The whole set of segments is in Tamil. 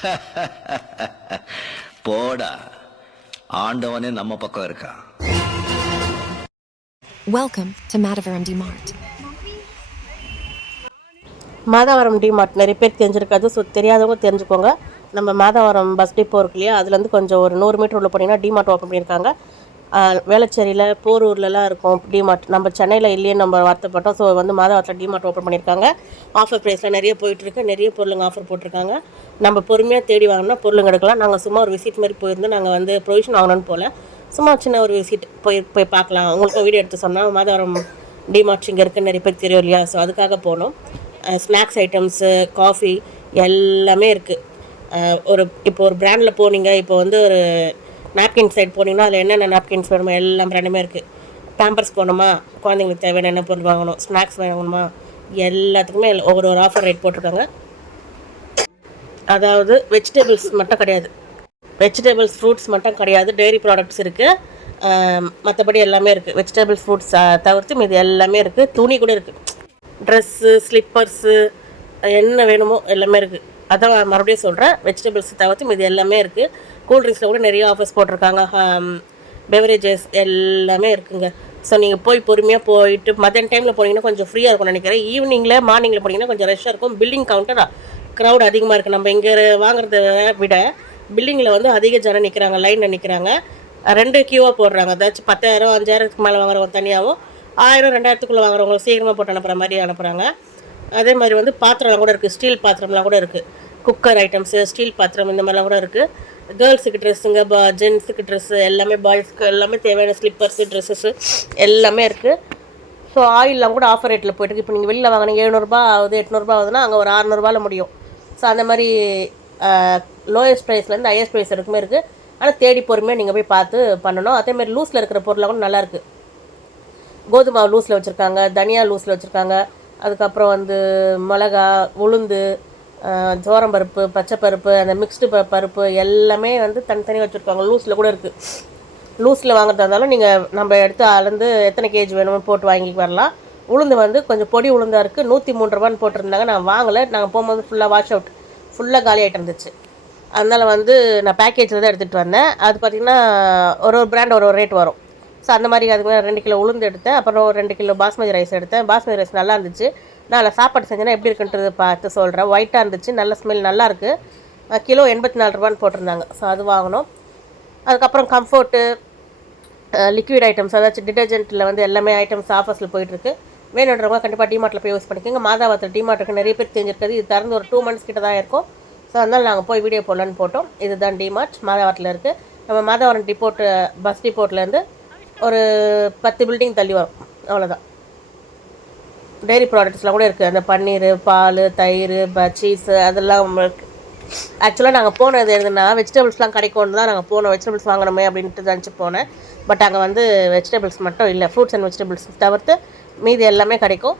போடா. ஆண்டவனே நம்ம பக்கம் இருக்கான் Welcome to Madavaram D Mart. Madhavaram DMart நிறைய பேர் தெரிஞ்சிருக்காது. ஸோ தெரியாதவங்க தெரிஞ்சுக்கோங்க. நம்ம மாதாவரம் பஸ் டிப்போ இருக்கு இல்லையா? அதுலேருந்து கொஞ்சம் ஒரு நூறு மீட்டர் உள்ள போனீங்கன்னா டிமார்ட் ஓப்பன் பண்ணியிருக்காங்க. வேளச்சேரியில் போரூர்லலாம் இருக்கும். டிமார்ட் நம்ம சென்னையில் இல்லையே நம்ம வருத்தப்பட்டோம். ஸோ வந்து மாதவாரத்தில் டிமார்ட் ஓப்பன் பண்ணியிருக்காங்க. ஆஃபர் ப்ரைஸில் நிறைய போயிட்டுருக்கு. நிறைய பொருளுங்க ஆஃபர் போட்டிருக்காங்க. நம்ம பொறுமையாக தேடி வாங்கினா பொருளுங்க எடுக்கலாம். நாங்கள் சும்மா ஒரு விசிட் மாதிரி போயிருந்து நாங்கள் வந்து ப்ரொவிஷன் வாங்கணும்னு போகல சும்மா சின்ன ஒரு விசிட் போய் போய் பார்க்கலாம். உங்களுக்கு வீடியோ எடுத்து சொன்னால் மாதவரம் டிமார்ட் இங்கே இருக்குன்னு நிறைய பேர் தெரியும் இல்லையா? ஸோ அதுக்காக போனோம். ஸ்நாக்ஸ் ஐட்டம்ஸு காஃபி எல்லாமே இருக்குது ஒரு இப்போ ஒரு பிராண்டில் போனீங்க. இப்போ வந்து ஒரு நாப்கின் சைட் போனீங்கன்னா அதில் என்னென்ன நாப்கின்ஸ் வேணுமோ எல்லா பிராண்டுமே இருக்குது பேம்பர்ஸ் போகணுமா? குழந்தைங்களுக்கு தேவையான என்ன பொருள் வாங்கணும்? ஸ்நாக்ஸ் வாங்கணுமா? எல்லாத்துக்குமே ஒவ்வொரு ஒரு ஆஃபர் ரேட் போட்டிருக்காங்க. அதாவது வெஜிடபிள்ஸ் மட்டும் கிடையாது. வெஜிடபிள்ஸ் ஃப்ரூட்ஸ் மட்டும் கிடையாது. டெய்ரி ப்ராடக்ட்ஸ் இருக்குது மற்றபடி எல்லாமே இருக்குது வெஜிடபிள்ஸ் ஃப்ரூட்ஸ் தவிர்த்து மீது எல்லாமே இருக்குது துணி கூட இருக்குது ட்ரெஸ்ஸு ஸ்லிப்பர்ஸு என்ன வேணுமோ எல்லாமே இருக்குது அதான் மறுபடியும் சொல்கிறேன் வெஜிடபிள்ஸ் தவிர்த்து மீது எல்லாமே இருக்குது கூல் ட்ரிங்க்ஸில் கூட நிறைய ஆஃபர்ஸ் போட்டிருக்காங்க. பெவரேஜஸ் எல்லாமே இருக்குங்க. ஸோ நீங்கள் போய் பொறுமையாக போயிட்டு மத்தியான டைமில் போனீங்கன்னா கொஞ்சம் ஃப்ரீயாக இருக்கும்னு நினைக்கிறேன். ஈவினிங்கில் மார்னிங்கில் போனீங்கன்னா கொஞ்சம் ரஷ்ஷாக இருக்கும். பில்டிங் கவுண்டர் க்ரௌட் அதிகமாக இருக்குது நம்ம இங்கே வாங்குறத விட பில்டிங்கில் வந்து அதிக ஜனம் நிற்கிறாங்க லைனில் நிற்கிறாங்க ரெண்டு கியூவாக போடுறாங்க. அதாச்சும் பத்தாயிரம் அஞ்சாயிரத்துக்கு மேலே வாங்குறவங்க தனியாகவும் ஆயிரம் ரெண்டாயிரத்துக்குள்ளே வாங்குறவங்க சீக்கிரமாக போட்டு அனுப்புகிற மாதிரி அனுப்புகிறாங்க அதே மாதிரி வந்து பாத்திரம்லாம் கூட இருக்குது ஸ்டீல் பாத்திரம்லாம் கூட இருக்குது குக்கர் ஐட்டம்ஸு ஸ்டீல் பாத்திரம் இந்த மாதிரிலாம் கூட இருக்குது கேர்ள்ஸுக்கு ட்ரெஸ்ஸுங்க பா ஜென்ஸுக்கு ட்ரெஸ்ஸு எல்லாமே பாய்ஸ்க்கு எல்லாமே தேவையான ஸ்லிப்பர்ஸு ட்ரெஸ்ஸஸ்ஸு எல்லாமே இருக்குது ஸோ ஆயிலெலாம் கூட ஆஃபர் ரேட்டில் போயிட்டு இப்போ நீங்கள் வெளியில் வாங்கினீங்க எழுநூறுபா ஆகுது எட்நூறுபா ஆகுதுன்னா அங்கே ஒரு அறநூறுபாவில் முடியும். ஸோ அந்த மாதிரி லோயஸ்ட் ப்ரைஸ்லேருந்து ஹையஸ்ட் ப்ரைஸ் வரைக்குமே இருக்குது ஆனால் தேடி பொறுமையாக நீங்கள் போய் பார்த்து பண்ணணும். அதே மாதிரி லூஸில் இருக்கிற பொருளாக கூட நல்லாயிருக்கு கோதுமை லூஸில் வச்சுருக்காங்க தனியா லூஸில் வச்சுருக்காங்க. அதுக்கப்புறம் வந்து மிளகா உளுந்து ஜோரம் பருப்பு பச்சைப்பருப்பு அந்த மிக்ஸ்டு ப பருப்பு எல்லாமே வந்து தனித்தனியாக வச்சுருக்காங்க லூஸில் கூட இருக்குது லூஸில் வாங்குறதா இருந்தாலும் நீங்கள் நம்ம எடுத்து அளந்து எத்தனை கேஜி வேணுமோ போட்டு வாங்கி வரலாம். உளுந்து வந்து கொஞ்சம் பொடி உளுந்தாக இருக்குது நூற்றி மூணு ரூபான்னு போட்டிருந்தாங்க. நான் வாங்கலை. நாங்கள் போகும்போது ஃபுல்லாக வாஷ் அவுட் ஃபுல்லாக காலி ஆகிட்டு இருந்துச்சு. அதனால் வந்து நான் பேக்கேஜில் தான் எடுத்துகிட்டு வந்தேன். அது பார்த்திங்கன்னா ஒரு ஒரு பிராண்ட் ஒரு ஒரு ரேட் வரும். ஸோ அந்த மாதிரி அதுக்கு மேலே ரெண்டு கிலோ உளுந்து எடுத்தேன். அப்புறம் ஒரு ரெண்டு கிலோ பாஸ்மதி ரைஸ் எடுத்தேன். பாஸ்மதி ரைஸ் நல்லா இருந்துச்சு. நான் அதில் சாப்பாடு செஞ்சேன்னா எப்படி இருக்குன்றது பார்த்து சொல்கிறேன் ஒயிட்டாக இருந்துச்சு. நல்ல ஸ்மெல் நல்லா இருக்குது கிலோ எண்பத்தி நாலு ரூபான்னு போட்டிருந்தாங்க. ஸோ அது வாங்கினோம். அதுக்கப்புறம் கம்ஃபர்ட்டு லிக்விட் ஐட்டம்ஸ் அதாச்சும் டிடர்ஜென்ட்டில் வந்து எல்லாமே ஐட்டம்ஸ் ஆஃபர்ஸில் போயிட்டுருக்கு. வேணுன்றவங்க கண்டிப்பாக டிமார்ட்டில் போய் யூஸ் பண்ணிக்கோங்க. மாதாவத்தில் டிமார்ட்டுக்கு நிறைய பேர் தெரிஞ்சிருக்குது. இது திறந்து ஒரு டூ மந்த்ஸ் கிட்ட தான் இருக்கும். ஸோ அதனால் நாங்கள் போய் வீடியோ போடலான்னு போட்டோம். இதுதான் டிமார்ட் மாதாவரத்தில் இருக்குது நம்ம மாதாவரம் டிப்போர்ட்டு பஸ் டிப்போர்ட்லேருந்து ஒரு பத்து பில்டிங் தள்ளி வரும். அவ்வளோதான் டெய்ரி ப்ராடக்ட்ஸ்லாம் கூட இருக்குது அந்த பன்னீர் பால் தயிர் சீஸு அதெல்லாம் இருக்குது ஆக்சுவலாக நாங்கள் போனது எதுனா வெஜிடபிள்ஸ்லாம் கிடைக்கும்னு தான் நாங்கள் போனோம். வெஜிடபிள்ஸ் வாங்கணுமே அப்படின்ட்டு நினச்சி போனேன். பட் அங்கே வந்து வெஜிடபிள்ஸ் மட்டும் இல்லை. ஃப்ரூட்ஸ் அண்ட் வெஜிடபிள்ஸ் தவிர்த்து மீதி எல்லாமே கிடைக்கும்.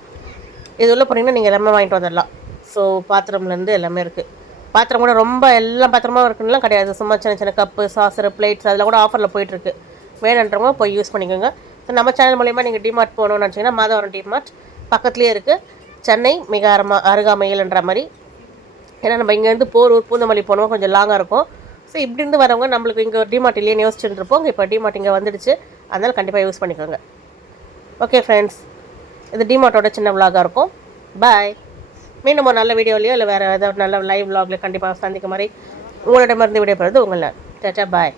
இது உள்ள போனீங்கன்னா நீங்கள் எல்லாமே வாங்கிட்டு வந்துடலாம். ஸோ பாத்திரம்லேருந்து எல்லாமே இருக்குது பாத்திரம் கூட ரொம்ப எல்லா பாத்திரமும் இருக்குன்னுலாம் கிடையாது. சும்மா சின்ன சின்ன கப்பு சாசர் பிளேட்ஸ் அதெல்லாம் கூட ஆஃபரில் போயிட்டுருக்கு வேணுன்றவங்க போய் யூஸ் பண்ணிக்கோங்க. ஸோ நம்ம சேனல் மூலிமா நீங்கள் டிமார்ட் போகணும்னு நினச்சிங்கன்னா மாதவரம் டிமார்ட் பக்கத்துலேயே இருக்குது சென்னை மிக அருமா அருகாமையில்ன்ற மாதிரி. ஏன்னா நம்ம இங்கேருந்து போரூர் பூந்தமல்லி போனோம் கொஞ்சம் லாங்காக இருக்கும். ஸோ இப்படி இருந்து வரவங்க நம்மளுக்கு இங்கே டிமார்ட் இல்லையே யோசிச்சுட்டு இருப்போம். இப்போ டிமார்ட் இங்கே வந்துடுச்சு. அதனால் கண்டிப்பாக யூஸ் பண்ணிக்கோங்க. ஓகே ஃப்ரெண்ட்ஸ் இது டிமார்ட்டோட சின்ன விலாகாக இருக்கும். பாய் மீண்டும் ஒரு நல்ல வீடியோலையோ இல்லை வேறு ஏதாவது நல்ல லைவ் விலாகில் கண்டிப்பாக சந்திக்க மாதிரி உங்களிடமிருந்து விடைபெறுவது உங்களை டாட்டா பாய்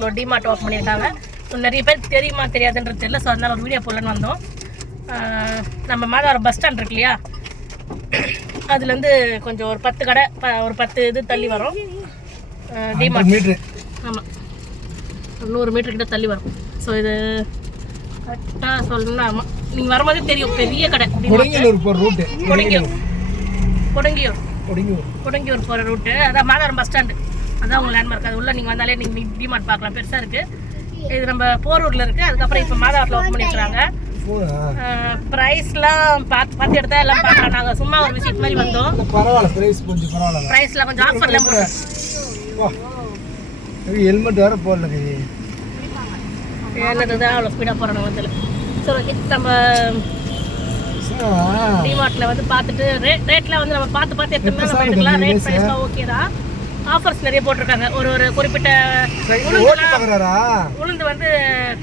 மாதவரத்தில் ஒரு டிமார்ட் ஓப்பன் பண்ணியிருக்காங்க. ஸோ நிறைய பேர் தெரியுமா தெரியாதுன்றது தெரியல. ஸோ அதனால் ஒரு வீடியோ போடலான்னு வந்தோம். நம்ம மாதவரம் பஸ் ஸ்டாண்ட் இருக்கு இல்லையா? அதுலேருந்து கொஞ்சம் ஒரு பத்து கடை ஒரு பத்து இது தள்ளி வரும். டிமார்ட் மீட்ரு ஆமாம் நூறு மீட்டர் கிட்ட தள்ளி வரும். ஸோ இது கரெக்டாக சொல்லணும்னா ஆமாம் நீங்கள் வரும்போதே தெரியும். பெரிய கடை போகிற ரூட்டு கொடைங்கல் கொடுங்கியூர். ஒடுங்கியூர் கொடுங்கியூர். போகிற ரூட்டு அதான் மாதவரம் பஸ் ஸ்டாண்டு அதான் உங்கள் லேண்ட்மார்க் அது உள்ள நீங்கள் வந்தாலே நீங்கள் டிமார்ட் பார்க்கலாம். பெருசாக இருக்குது இது நம்ம போரூரில் இருக்குது அதுக்கப்புறம் இப்போ மாதவரத்தில் ஓப்பன் பண்ணியிருக்காங்க ப்ரைஸ்லாம் பார்த்து பார்த்து எடுத்தா எல்லாம் பார்க்கலாம். நாங்கள் சும்மா ஒரு விசிட் மாதிரி வந்தோம். பரவாயில்ல. ப்ரைஸ் கொஞ்சம் பரவாயில்ல. ப்ரைஸில் கொஞ்சம் ஆஃபர்லாம் போட்டு வா. ஹெல்மெட் வேறு போடல என்னது தான் அவ்வளோ ஸ்பீடாக போகிறோம் வந்து ஸோ நம்ம டிமார்ட்டில் வந்து பார்த்துட்டு ரேட் ரேட்டில் வந்து நம்ம பார்த்து பார்த்து எடுத்தோம்னா நம்ம எடுக்கலாம் ரேட் ப்ரைஸ்லாம் ஓகே தான். ஆஃபர்ஸ் நிறைய போட்டிருக்காங்க. ஒரு ஒரு குறிப்பிட்ட உளுந்து வந்து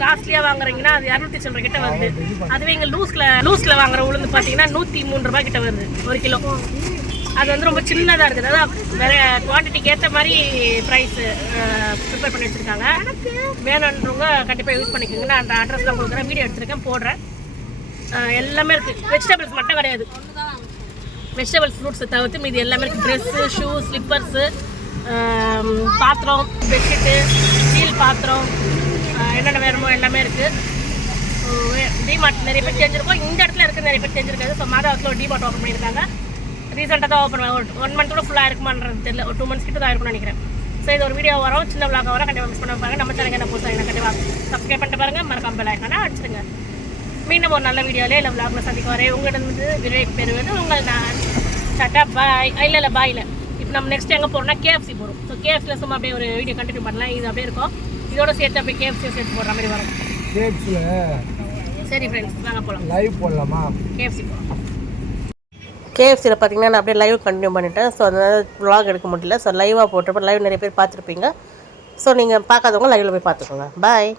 காஸ்ட்லியாக வாங்குறீங்கன்னா அது இரநூத்தி சில்லற கிட்ட வருது. அதுவே இங்கே லூஸில் லூஸில் வாங்குற உளுந்து பார்த்தீங்கன்னா நூற்றி மூணு ரூபாய் கிட்ட வருது ஒரு கிலோ. அது வந்து ரொம்ப சின்னதாக இருக்குது. அதான் வேற குவான்டிட்டிக்கு ஏற்ற மாதிரி ப்ரைஸ் ப்ரிப்பேர் பண்ணி வச்சுருக்காங்க. வேணுன்றவங்க கண்டிப்பாக யூஸ் பண்ணிக்கோங்க. நான் அந்த அட்ரஸ் தான் கொடுக்குறேன் வீடியோ எடுத்துருக்கேன். போடுறேன். எல்லாமே இருக்குது வெஜிடபிள்ஸ் மட்டும் கிடையாது. வெஜிடபிள்ஸ் ஃப்ரூட்ஸை தவிர்த்து மீதி எல்லாமே இருக்குது ட்ரெஸ்ஸு ஷூ ஸ்லிப்பர்ஸு பாத்திரம் பெட்ஷீட்டு ஸ்டீல் பாத்திரம் என்னென்ன வேணுமோ எல்லாமே இருக்குது டிமார்ட் நிறைய பேர் தெரிஞ்சிருக்கோம் இந்த இடத்துல இருக்குது நிறைய பேர் தெரிஞ்சிருக்காது ஸோ மாதாவத்தில் ஒரு டிமார்ட் ஓப்பன் பண்ணியிருக்காங்க ரீசெண்டாக தான் ஓப்பன் ஒரு ஒன் மந்த் கூட ஃபுல்லாக இருக்குமான்றது தெரியல. ஒரு டூ மந்த்ஸ் கிட்ட தான் இருக்கும்னு நினைக்கிறேன். ஸோ இது ஒரு வீடியோ வரும். சின்ன விளாக வரும். கண்டிப்பாக மிஸ் பண்ண பாருங்கள் நம்ம சேனல் என்ன புதுசாக என்ன கண்டிப்பாக சப்ஸ்கிரைப் பண்ணிட்டு பாருங்க. மறக்காம பெல் ஐக்கான அடிச்சிடுங்க. மீண்டும் ஒரு நல்ல வீடியோவில் இல்லை விளாக்ல சந்திக்க வரேன் உங்களிடம் வந்து விரை பெறுவது உங்கள் நான். சட்டா பாய் இல்லை இல்லை பாய் இல்லை. நம்ம நெக்ஸ்ட் எங்கே போகிறோம்னா கேஎஃப்சி போகிறோம் ஸோ கேஎஃப்சியில் சும்மா அப்படியே ஒரு வீடியோ கண்டினியூ பண்ணலாம். இது அப்படியே இருக்கும். இதோட சேர்த்து அப்படியே கேஎஃப்சி சேர்த்து போடுற மாதிரி வரும். கேப்ஸில் சரி ஃப்ரெண்ட்ஸ் வாங்க போகலாம் லைவ் போடலாமா? கேஎஃப்சி போகலாம் கேஎஃப்சியில் பார்த்தீங்கன்னா நான் அப்படியே லைவ் கண்டினியூ பண்ணிட்டேன். ஸோ அதனால் vlog எடுக்க முடியல. ஸோ லைவாக போட்டிருப்பேன். லைவ் நிறைய பேர் பார்த்துருப்பீங்க. ஸோ நீங்கள் பார்க்காதவங்க லைவில் போய் பார்த்துக்கோங்க. பாய்